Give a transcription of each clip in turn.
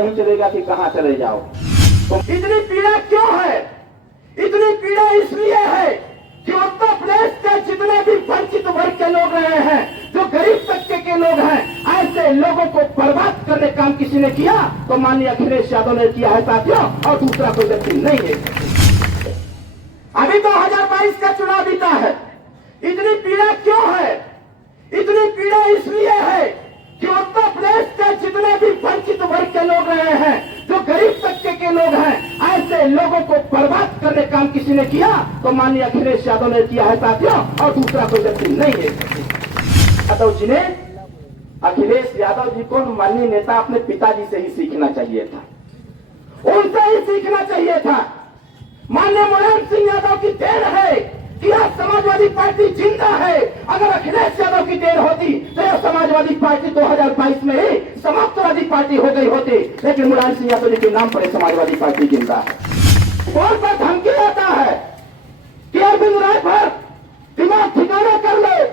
नहीं चलेगा कि कहां चले जाओ। तो इतनी पीड़ा क्यों है? इतनी पीड़ा इसलिए है कि उत्तर प्रदेश के जितने भी वंचित वर्ग के लोग रहे हैं, जो गरीब तबके के लोग हैं, ऐसे लोगों को बर्बाद करने काम किसी ने किया तो माननीय अखिलेश यादव ने किया है साथियों, और दूसरा कोई व्यक्ति नहीं है। अभी 2022 का चुनाव बीता है। इतनी पीड़ा क्यों है? इतनी पीड़ा इसलिए है कि उत्तर प्रदेश के जितने भी वंचित वर्ग के लोग रहे हैं, जो गरीब तबके के लोग हैं, ऐसे लोगों को बर्बाद करने काम किसी ने किया तो माननीय अखिलेश यादव ने किया है साथियों, और दूसरा कोई व्यक्ति नहीं है। यादव जी ने, अखिलेश यादव जी को माननीय नेता अपने पिताजी से ही सीखना चाहिए था, उनसे ही सीखना चाहिए था। माननीय मुलायम सिंह यादव की देन है कि आज समाजवादी पार्टी जिंदा है। अगर अखिलेश यादव की देन होती तो यह समाजवादी पार्टी 2022 में ही समाप्तवादी पार्टी हो गई होती, लेकिन मुलायम सिंह यादव जी के नाम पर समाजवादी पार्टी जिंदा है। कौन पर धमकी आता है कि अरविंद राय पर दिमाग ठिकाना कर ले,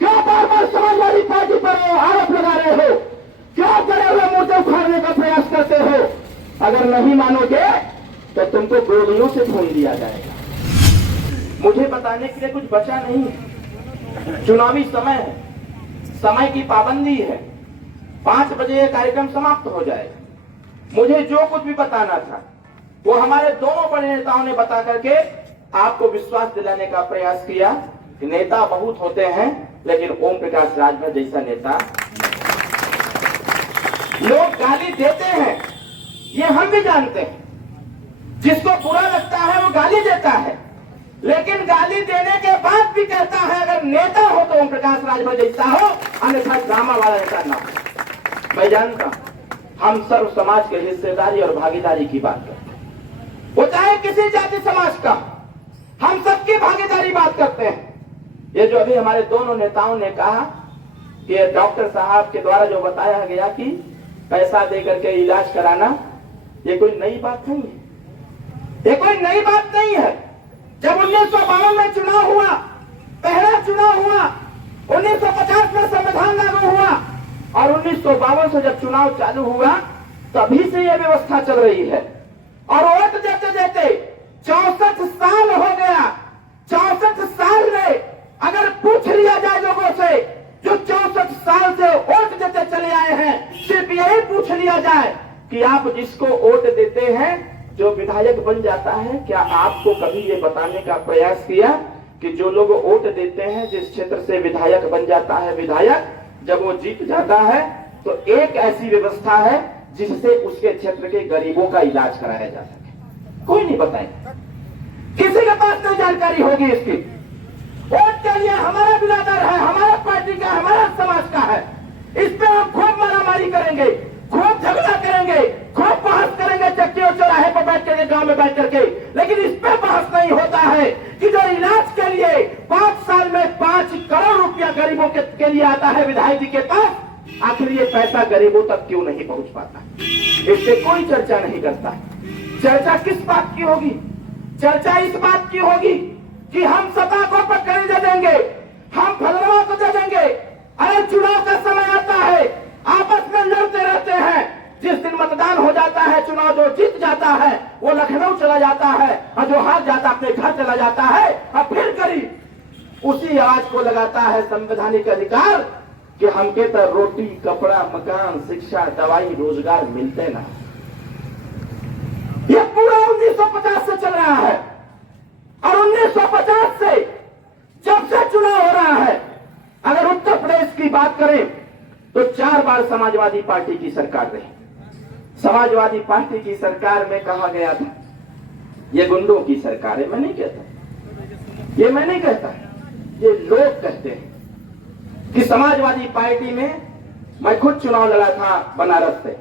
क्यों बार बार समाजवादी पार्टी पर आरोप लगा रहे हो, क्यों करे हुए मुद्दे उखाड़ने का प्रयास करते हो? अगर नहीं मानोगे तो तुमको गोलियों से भून दिया जाएगा। मुझे बताने के लिए कुछ बचा नहीं है। चुनावी समय है, समय की पाबंदी है, 5 बजे यह कार्यक्रम समाप्त हो जाएगा। मुझे जो कुछ भी बताना था वो हमारे दोनों बड़े नेताओं ने बता करके आपको विश्वास दिलाने का प्रयास किया कि नेता बहुत होते हैं, लेकिन ओम प्रकाश राजभर जैसा नेता। लोग गाली देते हैं, ये हम भी जानते हैं। जिसको बुरा लगता है वो गाली देता है, लेकिन गाली देने के बाद भी कहता है अगर नेता हो तो ओम प्रकाश राजभर जैसा हो, अन्यथा ड्रामा वाला नेता ना हो। मैं जानता हूं हम सर्व समाज के हिस्सेदारी और भागीदारी की बात करते हैं, वो चाहे किसी जाति समाज का, हम सबकी भागीदारी बात करते हैं। ये जो अभी हमारे दोनों नेताओं ने कहा कि डॉक्टर साहब के द्वारा जो बताया गया कि पैसा दे करके इलाज कराना, ये कोई नई बात नहीं है, ये कोई नई बात नहीं है। जब 1952 में चुनाव हुआ, पहला चुनाव हुआ, 1950 में संविधान लागू हुआ और 1952 से जब चुनाव चालू हुआ तभी से यह व्यवस्था चल रही है। और वोट देते देते 64 साल हो गया। 64 साल में अगर पूछ लिया जाए लोगों से जो 64 साल से वोट देते चले आए हैं, सिर्फ यही पूछ लिया जाए कि आप जिसको वोट देते हैं जो विधायक बन जाता है, क्या आपको कभी ये बताने का प्रयास किया कि जो लोग वोट देते हैं, जिस क्षेत्र से विधायक बन जाता है विधायक, जब वो जीत जाता है तो एक ऐसी व्यवस्था है जिससे उसके क्षेत्र के गरीबों का इलाज कराया जा सके? कोई नहीं बताएगा, किसी के पास नहीं जानकारी होगी इसकी। वोट के लिए हमारा बिरादर है, हमारा पार्टी का, हमारा समाज का है, इस पे हम खूब मारामारी करेंगे, खूब झगड़ा करेंगे, खूब बहस करेंगे चक्की और चौराहे पर बैठ करके, गांव में बैठ करके, लेकिन इस पे बहस नहीं होता है कि जो इलाज के लिए 5 साल में 5 करोड़ रुपया गरीबों के लिए आता है विधायक जी के पास, आखिर ये पैसा गरीबों तक क्यों नहीं पहुंच पाता? इससे कोई चर्चा नहीं करता। चर्चा किस बात की होगी? चर्चा इस बात की होगी कि हम सपा को पकड़ दे देंगे, हम फलनवा को दे देंगे। अरे चुनाव का समय आता है, आपस में लड़ते रहते हैं, जिस दिन मतदान हो जाता है, चुनाव जो जीत जाता है वो लखनऊ चला जाता है और जो हार जाता अपने घर चला जाता है। और फिर करीब उसी आवाज को लगाता है संवैधानिक अधिकार कि हमके तो रोटी, कपड़ा, मकान, शिक्षा, दवाई, रोजगार मिलते ना। ये पूरा 1950 से चल रहा है और 1950 से जब से चुनाव हो रहा है, अगर उत्तर प्रदेश की बात करें तो 4 बार समाजवादी पार्टी की सरकार रही। समाजवादी पार्टी की सरकार में कहा गया था ये गुंडों की सरकार है। मैं नहीं कहता, ये मैं नहीं कहता, ये लोग कहते हैं कि समाजवादी पार्टी में, मैं खुद चुनाव लड़ा था बनारस से।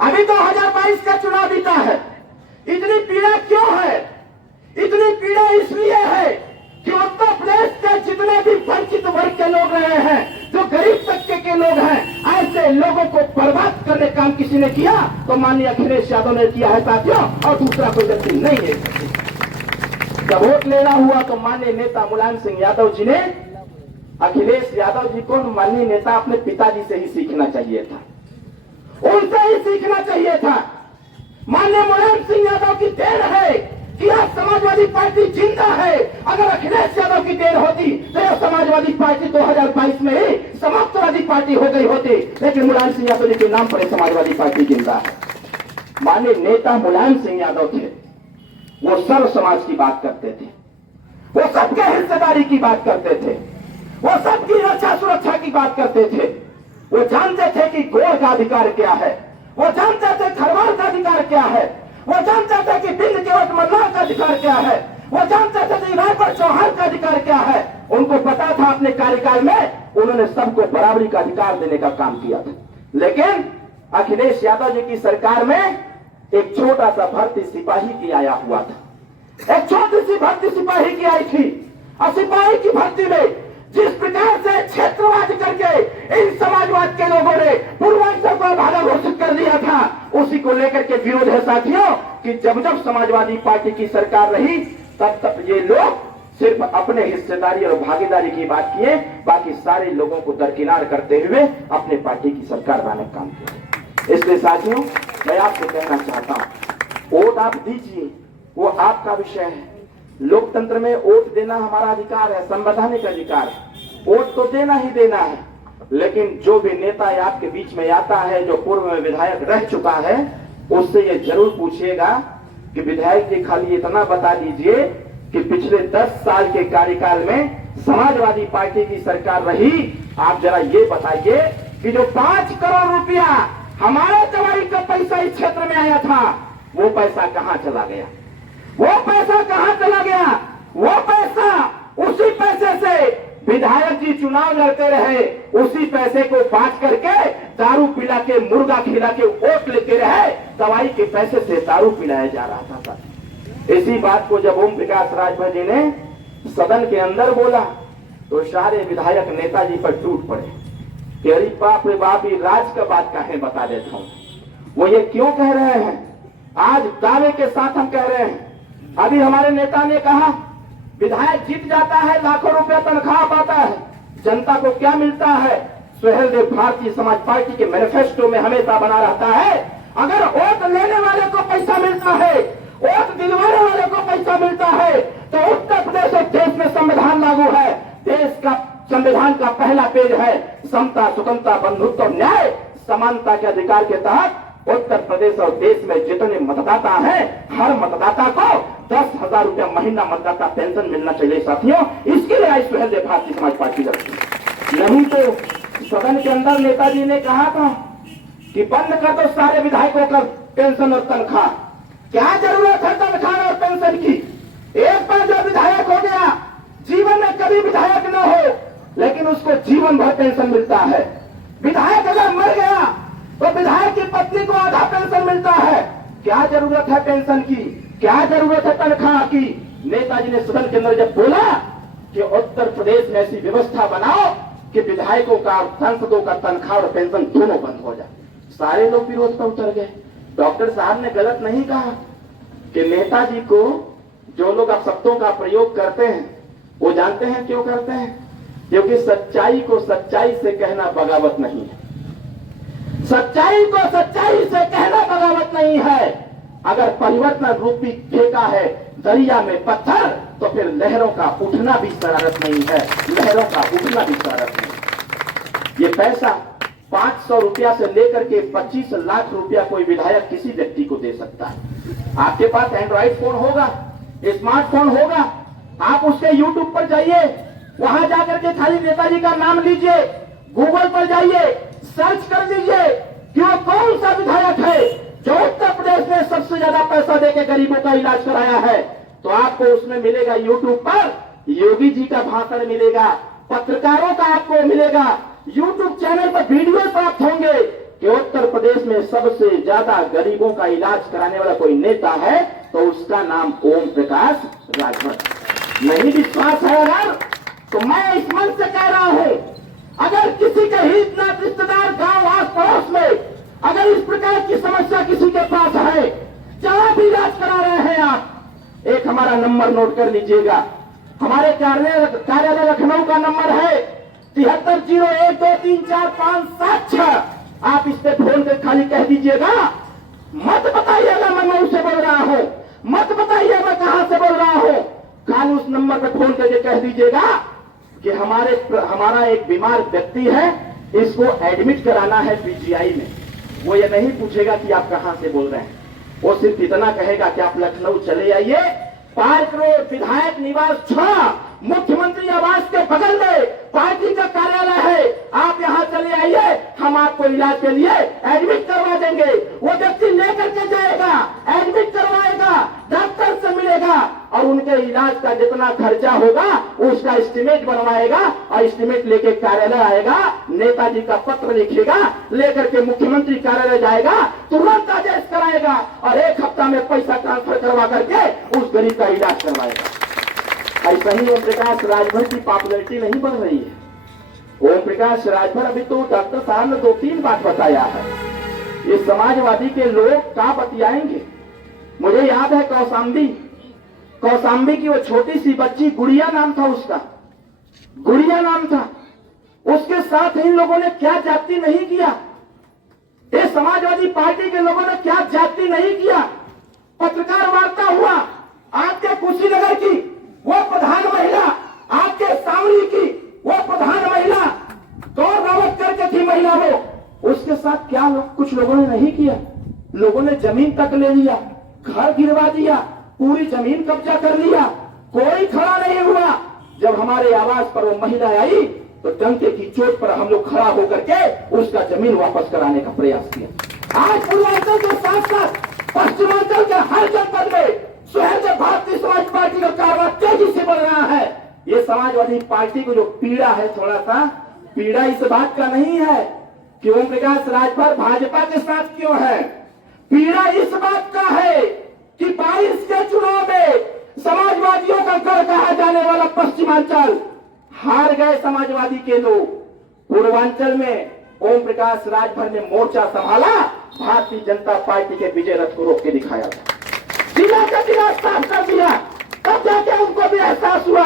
अभी 2022 का चुनाव बीता है। इतनी पीड़ा क्यों है? इतनी पीड़ा इसलिए है कि उत्तर प्रदेश के जितने भी वंचित वर्ग के लोग रहे हैं, जो गरीब तबके के लोग हैं, ऐसे लोगों को बर्बाद करने काम किसी ने किया तो माननीय अखिलेश यादव ने किया है साथियों, और दूसरा कोई व्यक्ति नहीं है। जब वोट लेना हुआ तो माननीय नेता मुलायम सिंह यादव जी ने, अखिलेश यादव जी को माननीय नेता अपने पिताजी से ही सीखना चाहिए था, उनसे ही सीखना चाहिए था। माननीय मुलायम सिंह यादव की देन है कि आज समाजवादी पार्टी जिंदा है। अगर अखिलेश यादव की देन होती तो यह समाजवादी पार्टी 2022 में ही समाप्तवादी पार्टी हो गई होती, लेकिन मुलायम सिंह यादव जी के नाम पर समाजवादी पार्टी जिंदा है। माननीय नेता मुलायम सिंह यादव थे, वो सर्व समाज की बात करते थे, वो सबके हिस्सेदारी की बात करते थे, वो सबकी रक्षा सुरक्षा की बात करते थे। वो जानते थे कि गोड़ का अधिकार क्या है, वो जानते थे खरवार का अधिकार क्या है, वो जानते थे कि बिंद केवट मल्लाह का अधिकार क्या है, वो जानते थे कि रायपुर चौहान का अधिकार क्या है। उनको पता था अपने कार्यकाल में उन्होंने सबको बराबरी का अधिकार देने का काम किया था। लेकिन अखिलेश यादव जी की सरकार में एक छोटा सा भर्ती सिपाही की आया हुआ था, एक छोटी सी भर्ती सिपाही की आई थी। और सिपाही की भर्ती में जिस प्रकार से क्षेत्रवाद करके इन समाजवाद के लोगों ने पूर्वांचल को भागा घोषित कर दिया था, उसी को लेकर के विरोध है साथियों कि जब जब समाजवादी पार्टी की सरकार रही तब तक ये लोग सिर्फ अपने हिस्सेदारी और भागीदारी की बात किए, बाकी सारे लोगों को दरकिनार करते हुए अपने पार्टी की सरकार बनाने का काम किया। इसलिए साथियों मैं आपसे कहना चाहता हूं, वोट आप दीजिए, वो आपका विषय है। लोकतंत्र में वोट देना हमारा अधिकार है, संवैधानिक अधिकार है। वोट तो देना ही देना है, लेकिन जो भी नेता आपके बीच में आता है जो पूर्व में विधायक रह चुका है, उससे ये जरूर पूछिएगा कि विधायक जी खाली इतना बता दीजिए कि पिछले 10 साल के कार्यकाल में समाजवादी पार्टी की सरकार रही, आप जरा ये बताइए कि जो 5 करोड़ रुपया हमारे दवाई का पैसा इस क्षेत्र में आया था, वो पैसा कहां चला गया? वो पैसा कहां चला गया? वो पैसा, उसी पैसे से विधायक जी चुनाव लड़ते रहे, उसी पैसे को बांट करके दारू पिला के, मुर्गा खिला के वोट लेते रहे। दवाई के पैसे से दारू पिलाया जा रहा था। इसी बात को जब ओम प्रकाश राजभर जी ने सदन के अंदर बोला तो सारे विधायक नेताजी पर टूट पड़े कि अरे बाप रे बाप, ये राज का बात काहे बता देता हूं। वो ये क्यों कह रहे हैं? आज दावे के साथ हम कह रहे हैं। अभी हमारे नेता ने कहा विधायक जीत जाता है, लाखों रुपया तनख्वाह पाता है, जनता को क्या मिलता है? सुहेल देव भारतीय समाज पार्टी के मैनिफेस्टो में हमेशा बना रहता है, अगर वोट लेने वाले को पैसा मिलता है, वोट दिलवाने वाले को पैसा मिलता है, तो उत्तर प्रदेश और देश में संविधान लागू है। देश का संविधान का पहला पेज है समता, स्वतंत्रता, बंधुत्व और न्याय, समानता के अधिकार के तहत उत्तर प्रदेश और देश में जितने मतदाता हैं, हर मतदाता को 10,000 रुपया महीना मतदाता पेंशन मिलना चाहिए साथियों। इसके लिए आई सुहेल देव भारतीय समाज पार्टी लड़ती। नहीं तो सदन के अंदर नेताजी ने कहा था कि बंद कर दो सारे विधायकों का पेंशन और तनख्वाह। क्या जरूरत है तनख्वाह और पेंशन की? एक बार जो विधायक हो गया, जीवन में कभी विधायक न हो, लेकिन उसको जीवन भर पेंशन मिलता है। विधायक अगर मर गया तो विधायक की पत्नी को आधा पेंशन मिलता है। क्या जरूरत है पेंशन की? क्या जरूरत है तनख्वाह की? नेताजी ने सदन के अंदर जब बोला कि उत्तर प्रदेश में ऐसी व्यवस्था बनाओ कि विधायकों का और सांसदों का तनख्वाह और पेंशन दोनों बंद हो जाए, सारे लोग विरोध पर उतर गए। डॉक्टर साहब ने गलत नहीं कहा कि नेताजी को जो लोग आप शब्दों का प्रयोग करते हैं वो जानते हैं क्यों करते हैं? क्योंकि सच्चाई को सच्चाई से कहना बगावत नहीं है। सच्चाई को सच्चाई से कहना बगावत नहीं है। अगर परिवर्तन रूपी फेंका है दरिया में पत्थर, तो फिर लहरों का उठना भी शरारत नहीं है। लहरों का उठना भी शरारत नहीं। ये पैसा 500 रुपया से लेकर के 25 लाख रुपया कोई विधायक किसी व्यक्ति को दे सकता है। आपके पास एंड्रॉइड फोन होगा, स्मार्टफोन होगा, आप उसके यूट्यूब पर जाइए, वहां जाकर के खाली नेताजी का नाम लीजिए, गूगल पर जाइए, सर्च कर लीजिए कि वो कौन सा विधायक है जो उत्तर प्रदेश में सबसे ज्यादा पैसा देकर गरीबों का इलाज कराया है। तो आपको उसमें मिलेगा, यूट्यूब पर योगी जी का भाषण मिलेगा, पत्रकारों का आपको मिलेगा, यूट्यूब चैनल पर वीडियो प्राप्त होंगे कि उत्तर प्रदेश में सबसे ज्यादा गरीबों का इलाज कराने वाला कोई नेता है तो उसका नाम ओम प्रकाश राजभर। नहीं विश्वास है अगर, तो मैं इस मन से कह रहा हूं, अगर किसी के हितनाथ रिश्तेदार गांव आस पड़ोस में अगर इस प्रकार की समस्या किसी के पास है, जहां भी इलाज करा रहे हैं आप, एक हमारा नंबर नोट कर लीजिएगा। हमारे कार्यालय लखनऊ का नंबर है 7301234576। आप इस पे फोन पे खाली कह दीजिएगा, मत बताइएगा मैं मऊ से बोल रहा हूं, मत बताइए मैं कहां से बोल रहा हूं, खाली उस नंबर पे फोन करके कह दीजिएगा कि हमारा एक बीमार व्यक्ति है, इसको एडमिट कराना है पीजीआई में। वो ये नहीं पूछेगा कि आप कहां से बोल रहे हैं, वो सिर्फ इतना कहेगा कि आप लखनऊ चले आइए, पार्क रोड विधायक निवास 6 मुख्यमंत्री आवास के बगल में पार्टी का कार्यालय है, आप यहां चले आइए, हम आपको इलाज के लिए एडमिट करवा देंगे। वो व्यक्ति लेकर के जाएगा, एडमिट करवाएगा, डॉक्टर से मिलेगा और उनके इलाज का जितना खर्चा होगा उसका एस्टिमेट बनवाएगा और एस्टिमेट लेके कार्यालय आएगा, नेताजी का पत्र लिखेगा, लेकर के मुख्यमंत्री कार्यालय जाएगा, तुरंत आदेश कराएगा और 1 हफ्ता में पैसा ट्रांसफर करवा करके उस गरीब का इलाज करवाएगा। ऐसा ही ओम प्रकाश राजभर की पॉपुलैरिटी नहीं बढ़ रही है। ओम प्रकाश राजभर, अभी तो डॉक्टर साहब ने 2-3 बात बताया है, ये समाजवादी के लोग क्या बतियाएंगे। मुझे याद है कौशाम्बी की वो छोटी सी बच्ची, गुड़िया नाम था उसका, गुड़िया नाम था, उसके साथ इन लोगों ने क्या जाति नहीं किया, ये समाजवादी पार्टी के लोगों ने क्या जाति नहीं किया। पत्रकार वार्ता हुआ आपके कुशीनगर की, वो प्रधान महिला, आपके सावली की वो प्रधान महिला, गौर रावत करके थी महिला, वो उसके साथ क्या कुछ लोगों ने नहीं किया। लोगों ने जमीन तक ले लिया, घर गिरवा दिया, पूरी जमीन कब्जा कर लिया, कोई खड़ा नहीं हुआ। जब हमारे आवाज पर वो महिला आई तो डंके की चोट पर हम लोग खड़ा होकर के उसका जमीन वापस कराने का प्रयास किया। आज पूर्वांचल के साथ साथ पश्चिमांचल के हर जनपद में सुहेलदेव भारतीय समाज पार्टी का कारोबार तेजी से बढ़ रहा है। ये समाजवादी पार्टी को जो पीड़ा है, थोड़ा सा पीड़ा इस बात का नहीं है कि ओम प्रकाश राजभर भाजपा के साथ क्यों है, पीड़ा इस बात का है कि 22 के चुनाव में समाजवादियों का गढ़ कहा जाने वाला पश्चिमांचल हार गए समाजवादी के लोग। पूर्वांचल में ओम प्रकाश राजभर ने मोर्चा संभाला, भारतीय जनता पार्टी के विजय रथ को रोक के दिखाया था, जिला का जिला साफ कर दिया। तब जाके उनको भी एहसास हुआ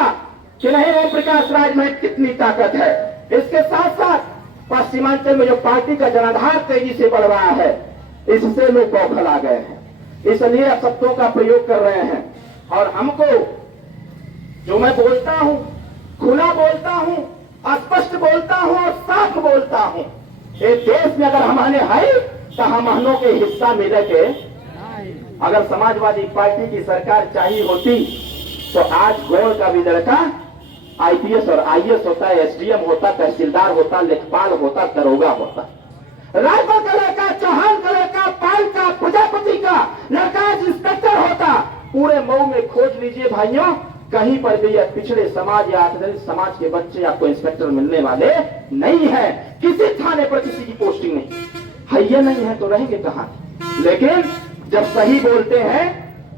कि नहीं, ओम प्रकाश राज में कितनी ताकत है। इसके साथ साथ पश्चिमांचल में जो पार्टी का जनाधार तेजी से बढ़ रहा है, इससे लोग बौखल आ गए हैं, इसलिए अब शब्दों का प्रयोग कर रहे हैं। और हमको जो मैं बोलता हूं, खुला बोलता हूं, स्पष्ट बोलता हूं और साफ बोलता हूं, ये देश में अगर हमारे है तो हमनों के हिस्सा मिले के, अगर समाजवादी पार्टी की सरकार चाहिए होती तो आज गौड़ का भी लड़का आईपीएस और आईएएस होता, एसडीएम होता, तहसीलदार होता, लेखपाल होता, दरोगा होता। राजभर का लड़का, चौहान का लड़का, पाल का, प्रजापति का लड़का इंस्पेक्टर होता। पूरे मऊ में खोज लीजिए भाइयों, कहीं पर भी यह पिछड़े समाज या दलित समाज के बच्चे आपको इंस्पेक्टर मिलने वाले नहीं है। किसी थाने पर किसी की पोस्टिंग नहीं है, ये नहीं है तो रहेंगे कहां। लेकिन जब सही बोलते हैं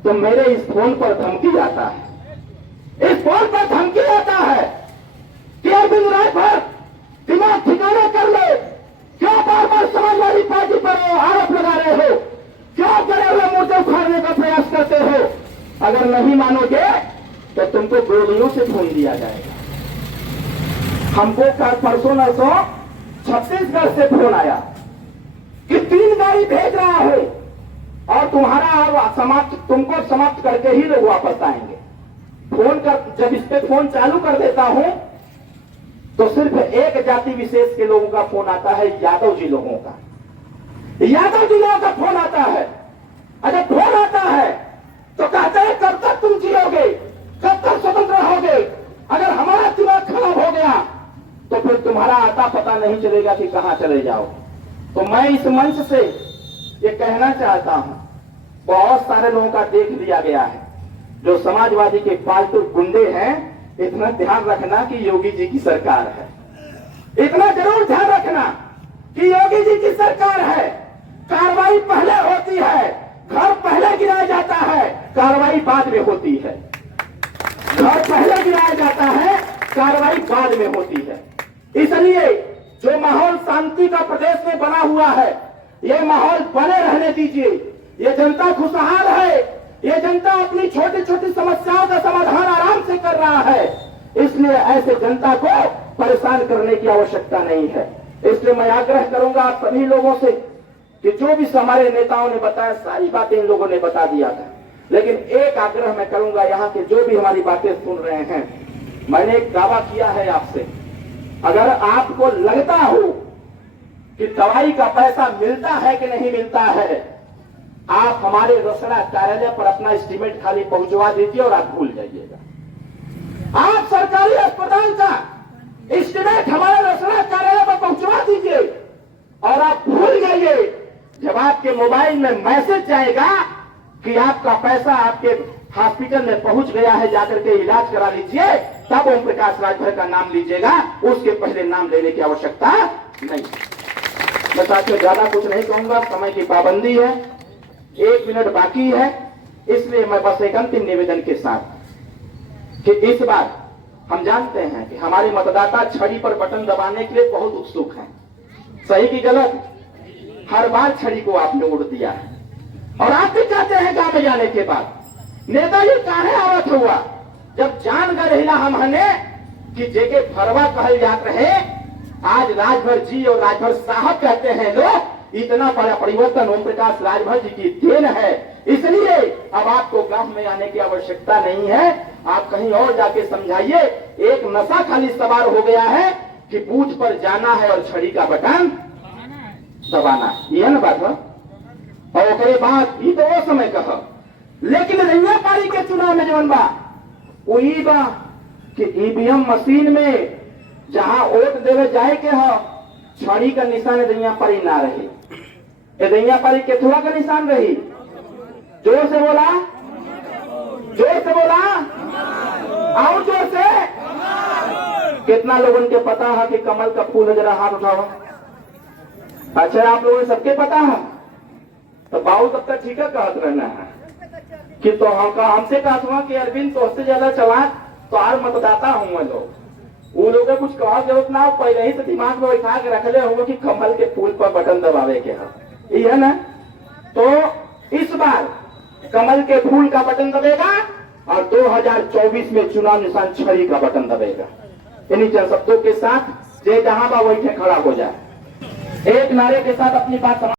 तो मेरे इस फोन पर धमकी आता है, इस फोन पर धमकी आता है कि अरविंद राजभर दिमाग ठिकाना कर लो, क्यों बार बार समाजवादी पार्टी पर आरोप लगा रहे हो, क्यों गड़े हुए मुद्दे उखाड़ने का प्रयास करते हो। अगर नहीं मानोगे तो तुमको गोलियों से फोन दिया जाएगा। हमको परसों नरसों छत्तीसगढ़ से फोन आया कि 3 गाड़ी भेज रहा है और तुम्हारा तुमको समाप्त करके ही लोग वापस आएंगे। फोन कर, जब इस पे फोन चालू कर देता हूं तो सिर्फ एक जाति विशेष के लोगों का फोन आता है, यादव जी लोगों का, यादव जी लोगों का फोन आता है। अगर फोन आता है तो कहते हैं कब तक तुम जियोगे, कब तक स्वतंत्र रहोगे, अगर हमारा दिमाग खराब हो गया तो फिर तुम्हारा आता पता नहीं चलेगा कि कहां चले जाओ। तो मैं इस मंच से ये कहना चाहता हूं, बहुत सारे लोगों का देख लिया गया है, जो समाजवादी के पालतू गुंडे हैं, इतना ध्यान रखना कि योगी जी की सरकार है, इतना जरूर ध्यान रखना कि योगी जी की सरकार है। कार्रवाई पहले होती है, घर पहले गिराया जाता है, कार्रवाई बाद में होती है। घर पहले गिराया जाता है, कार्रवाई बाद में होती है। इसलिए जो माहौल शांति का प्रदेश में बना हुआ है, ये माहौल बने रहने दीजिए। ये जनता खुशहाल है, ये जनता अपनी छोटी छोटी समस्याओं का समाधान आराम से कर रहा है, इसलिए ऐसे जनता को परेशान करने की आवश्यकता नहीं है। इसलिए मैं आग्रह करूंगा आप सभी लोगों से कि जो भी हमारे नेताओं ने बताया सारी बातें इन लोगों ने बता दिया था, लेकिन एक आग्रह मैं करूंगा यहाँ के जो भी हमारी बातें सुन रहे हैं, मैंने एक दावा किया है आपसे, अगर आपको लगता हो कि दवाई का पैसा मिलता है कि नहीं मिलता है, आप हमारे रसड़ा कार्यालय पर अपना एस्टीमेट खाली पहुंचवा दीजिए और आप भूल जाइएगा। आप सरकारी अस्पताल का एस्टीमेट हमारे रसड़ा कार्यालय पर पहुंचवा दीजिए और आप भूल जाइए। जब आपके मोबाइल में मैसेज जाएगा कि आपका पैसा आपके हॉस्पिटल में पहुंच गया है, जाकर के इलाज करा लीजिए, तब ओम प्रकाश राजभर का नाम लीजिएगा, उसके पहले नाम लेने की आवश्यकता नहीं। मैं साथियों ज्यादा कुछ नहीं कहूंगा, समय की पाबंदी है, 1 मिनट बाकी है, इसलिए मैं बस एक अंतिम निवेदन के साथ कि इस बार हम जानते हैं कि हमारे मतदाता छड़ी पर बटन दबाने के लिए बहुत उत्सुक हैं। सही की गलत? हर बार छड़ी को आपने उड़ दिया है और आप भी चाहते हैं गांव में जाने के बाद नेताजी काहे आवत हुआ, जब जान गए रहिला हमने कि जेके फरवा कहल जात रहे, आज राजभर जी और राजभर साहब कहते हैं लोग। इतना बड़ा परिवर्तन ओम प्रकाश राजभर जी की देन है, इसलिए अब आपको गांव में आने की आवश्यकता नहीं है। आप कहीं और जाके समझाइए, एक नशा खाली सवार हो गया है कि बूथ पर जाना है और छड़ी का बटन दबाना है, यह ना बात है। और उसके बाद ये तो वो समय कहा, लेकिन रैया पारी के चुनाव में जवन बा वही बा कि ईवीएम मशीन में जहां वोट देवे जाए के हो, छड़ी का निशान रैया पारी ना रही, रैया पारी केथुआ का निशान रही। जोर से बोला, जोर से बोला, और जोर से। कितना लोगों के पता है कि कमल का फूल है? जरा हाथ उठाओ। अच्छा, आप लोगों को सबके पता है, तो बाबू तब तक ठीक है कहत रहना है कि तो हमसे कहत हुआ कि अरविंद तो उससे ज्यादा चला तो आर मतदाता हूँ लोग, वो लोग कुछ कहा जरूरत ना हो, पहले ही से दिमाग में बैठा के रखले होंगे कि कमल के फूल पर बटन दबावे के है, ये है ना। तो इस बार कमल के फूल का बटन दबेगा और 2024 में चुनाव निशान छड़ी का बटन दबेगा। इन्हीं चंद शब्दों के साथ जे जहां बा वही खड़ा हो जाए, एक नारे के साथ अपनी बात